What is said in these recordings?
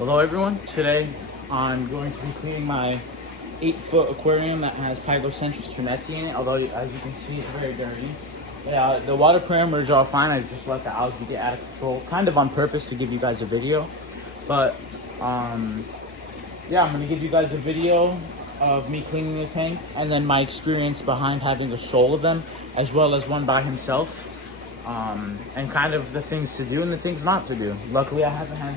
Hello everyone, today I'm going to be cleaning my 8-foot aquarium that has Pygocentrus Ternetzi in it, although as you can see it's very dirty. Yeah, the water parameters are all fine. I just let the algae get out of control, kind of on purpose to give you guys a video. But yeah, I'm going to give you guys a video of me cleaning the tank and then my experience behind having a shoal of them, as well as one by himself, and kind of the things to do and the things not to do. Luckily I haven't had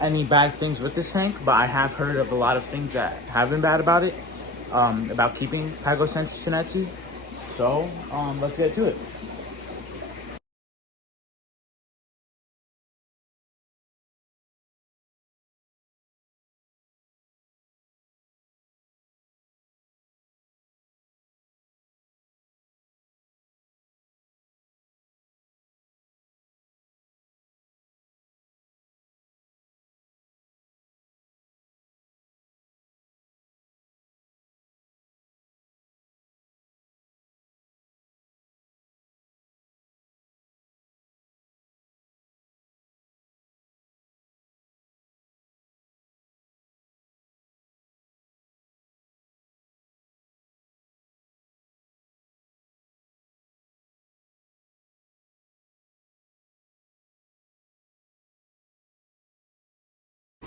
any bad things with this tank, but I have heard of a lot of things that have been bad about it, about keeping Pygocentrus Ternetzi. So let's get to it.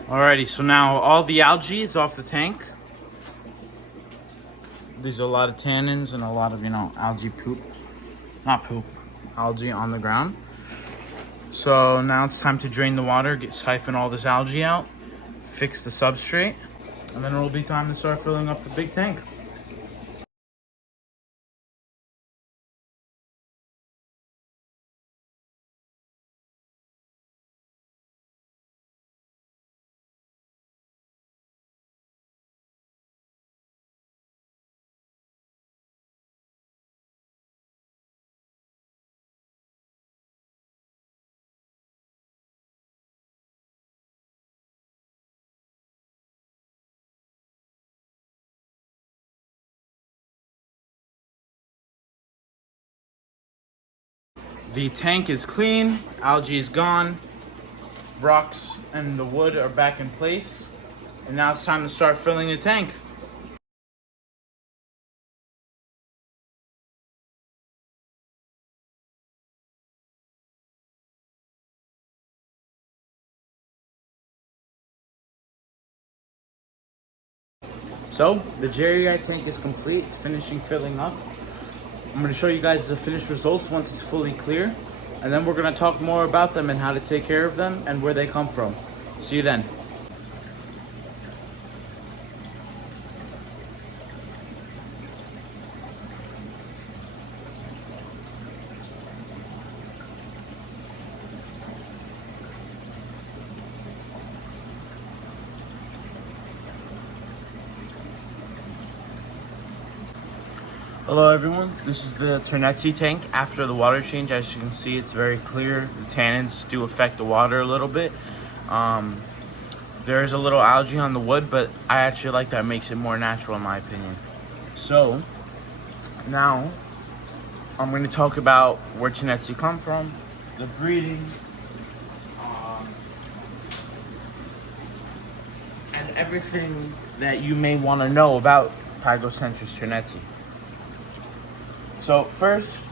Alrighty, so now all the algae is off the tank. These are a lot of tannins and a lot of, algae poop. Not poop, algae on the ground. So now it's time to drain the water, siphon all this algae out, fix the substrate, and then it'll be time to start filling up the big tank. The tank is clean, algae is gone, rocks and the wood are back in place, and now it's time to start filling the tank. So the Jerry tank is complete, it's finishing filling up. I'm going to show you guys the finished results once it's fully clear, and then we're going to talk more about them and how to take care of them and where they come from. See you then. Hello everyone, this is the Ternetzi tank after the water change. As you can see, it's very clear. The tannins do affect the water a little bit. There is a little algae on the wood, but I actually like that. It makes it more natural in my opinion. So now I'm going to talk about where Ternetzi come from, the breeding, and everything that you may want to know about Pygocentrus Ternetzi. So first,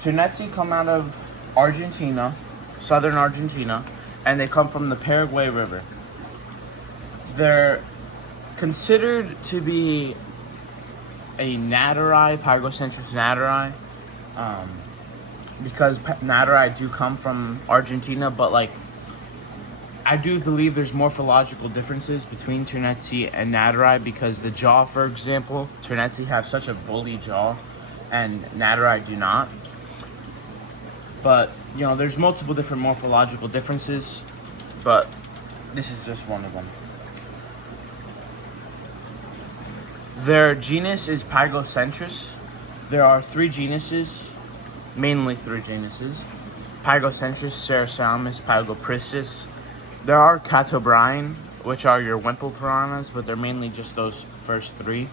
Ternetzi come out of Argentina, southern Argentina, and they come from the Paraguay River. They're considered to be a naturi, Pygocentrus naturi, because naturi do come from Argentina, but I do believe there's morphological differences between Ternetzi and naturi, because the jaw, for example, Ternetzi have such a bully jaw, and naturi do not. But there's multiple different morphological differences, but this is just one of them. Their genus is Pygocentrus. There are mainly three genuses: Pygocentrus, Cerasalamus, Pygopristis. There are Catobrine, which are your wimple piranhas, but they're mainly just those first three.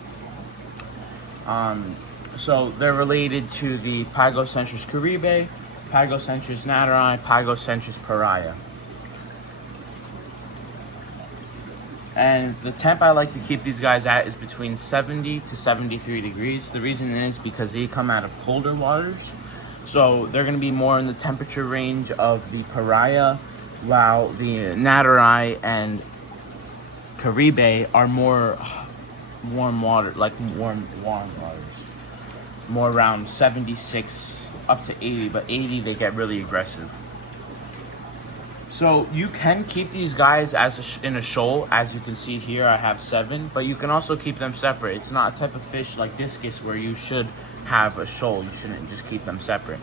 So they're related to the Pygocentrus caribe, Pygocentrus naturi, Pygocentrus pariah. And the temp I like to keep these guys at is between 70 to 73 degrees. The reason is because they come out of colder waters. So they're going to be more in the temperature range of the pariah, while the natterai and caribe are more warm water, like warm waters. More around 76 up to 80, but 80 they get really aggressive. So you can keep these guys as in a shoal. As you can see here, I have 7, but you can also keep them separate. It's not a type of fish like discus where you should have a shoal. You shouldn't just keep them separate.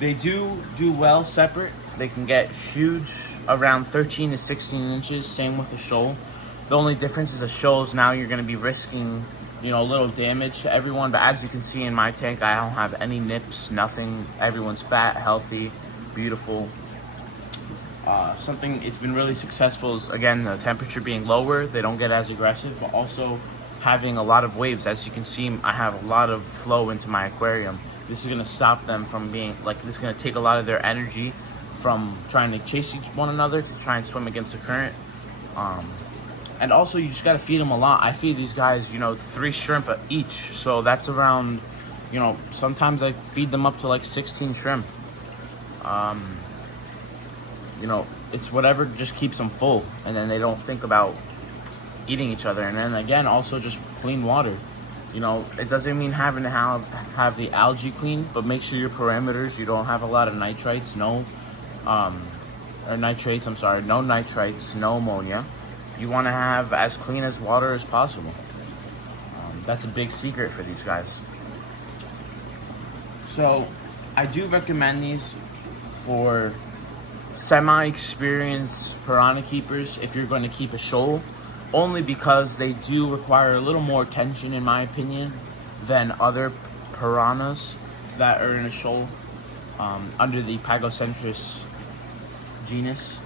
They do well separate. They can get huge, around 13 to 16 inches. Same with a shoal. The only difference is a shoal is now you're going to be risking, a little damage to everyone. But as you can see in my tank, I don't have any nips, nothing. Everyone's fat, healthy, beautiful. Something it's been really successful is, again, the temperature being lower. They don't get as aggressive, but also having a lot of waves. As you can see, I have a lot of flow into my aquarium. This is going to stop them from being, this is going to take a lot of their energy from trying to chase one another to try and swim against the current. And also, you just got to feed them a lot. I feed these guys, 3 shrimp each. So that's around, sometimes I feed them up to like 16 shrimp. It's whatever just keeps them full, and then they don't think about eating each other. And then again, also just clean water. It doesn't mean having to have the algae clean, but make sure your parameters, you don't have a lot of nitrites, no nitrites, no ammonia. You want to have as clean as water as possible. That's a big secret for these guys. So I do recommend these for semi-experienced piranha keepers if you're going to keep a shoal, only because they do require a little more attention, in my opinion, than other piranhas that are in a shoal under the Pygocentrus genus.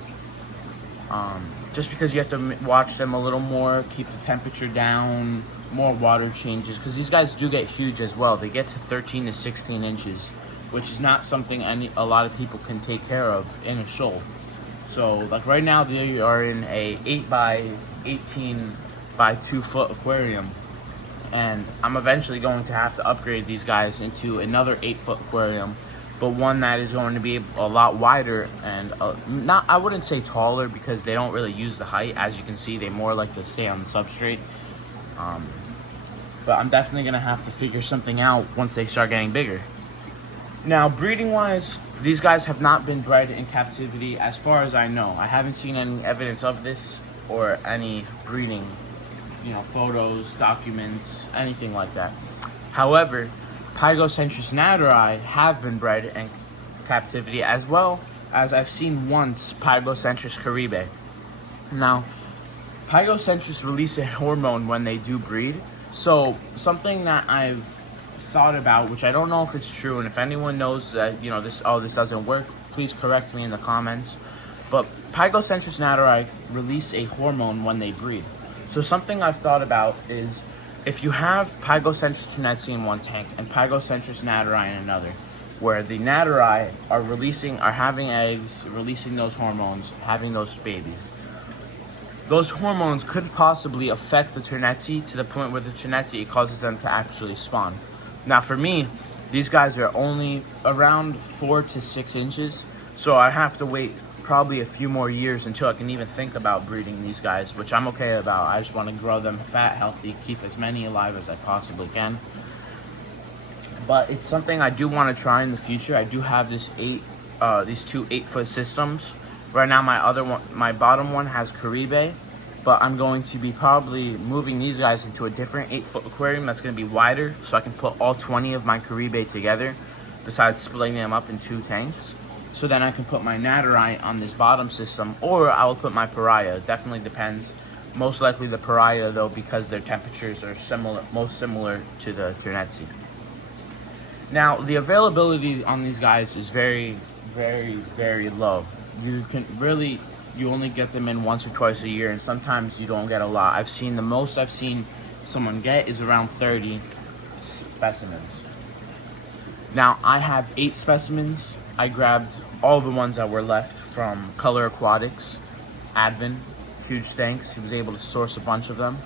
Just because you have to watch them a little more, keep the temperature down, more water changes, because these guys do get huge as well. They get to 13 to 16 inches, which is not something a lot of people can take care of in a shoal. So like right now they are in a 8 by 18 by 2 foot aquarium, and I'm eventually going to have to upgrade these guys into another 8 foot aquarium, but one that is going to be a lot wider and I wouldn't say taller, because they don't really use the height. As you can see, they more like to stay on the substrate. But I'm definitely gonna have to figure something out once they start getting bigger. Now, breeding wise, these guys have not been bred in captivity as far as I know. I haven't seen any evidence of this or any breeding, photos, documents, anything like that. However, Pygocentrus natterai have been bred in captivity, as well as I've seen once Pygocentrus caribe. Now, Pygocentrus release a hormone when they do breed. So something that I've thought about, which I don't know if it's true, and if anyone knows that this doesn't work, please correct me in the comments, but Pygocentrus natterai release a hormone when they breed. So something I've thought about is, if you have Pygocentrus Ternetzi in one tank and Pygocentrus natterai in another, where the natterai are having eggs, releasing those hormones, having those babies, those hormones could possibly affect the Ternetzi to the point where the Ternetzi, it causes them to actually spawn. Now for me, these guys are only around 4 to 6 inches, so I have to wait probably a few more years until I can even think about breeding these guys, which I'm okay about. I just want to grow them fat, healthy, keep as many alive as I possibly can. But it's something I do want to try in the future. I do have these 2 8-foot systems. Right now my bottom one has caribe, but I'm going to be probably moving these guys into a different 8-foot aquarium that's going to be wider, so I can put all 20 of my caribe together, besides splitting them up in 2 tanks. So then I can put my natterai on this bottom system, or I will put my pariah. It definitely depends. Most likely the pariah, though, because their temperatures are most similar to the Ternetzi. Now, the availability on these guys is very, very, very low. You only get them in once or twice a year, and sometimes you don't get a lot. The most I've seen someone get is around 30 specimens. Now, I have 8 specimens. I grabbed all the ones that were left from Color Aquatics, Advent, huge thanks. He was able to source a bunch of them.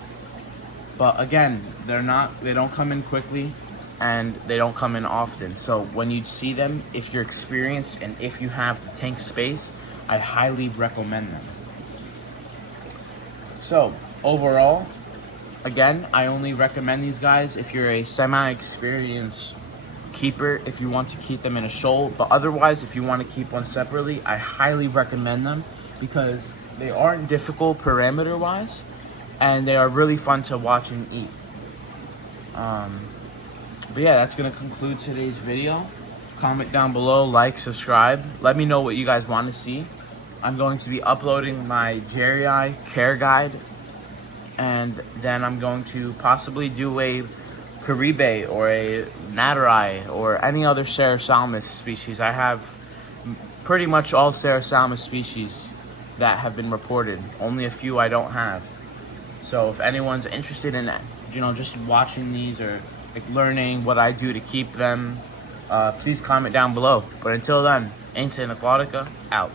But again, they don't come in quickly and they don't come in often. So when you see them, if you're experienced and if you have the tank space, I highly recommend them. So overall, again, I only recommend these guys if you're a semi-experienced keeper, if you want to keep them in a shoal. But otherwise, if you want to keep one separately, I highly recommend them because they aren't difficult parameter wise and they are really fun to watch and eat. But yeah, that's gonna conclude today's video. Comment down below, like, subscribe. Let me know what you guys want to see. I'm going to be uploading my Jerry care guide, and then I'm going to possibly do a Caribe or a Natterai or any other Serrasalmus species. I have pretty much all Serrasalmus species that have been reported. Only a few I don't have. So if anyone's interested in, just watching these or like learning what I do to keep them, please comment down below. But until then, Insane Aquatica out.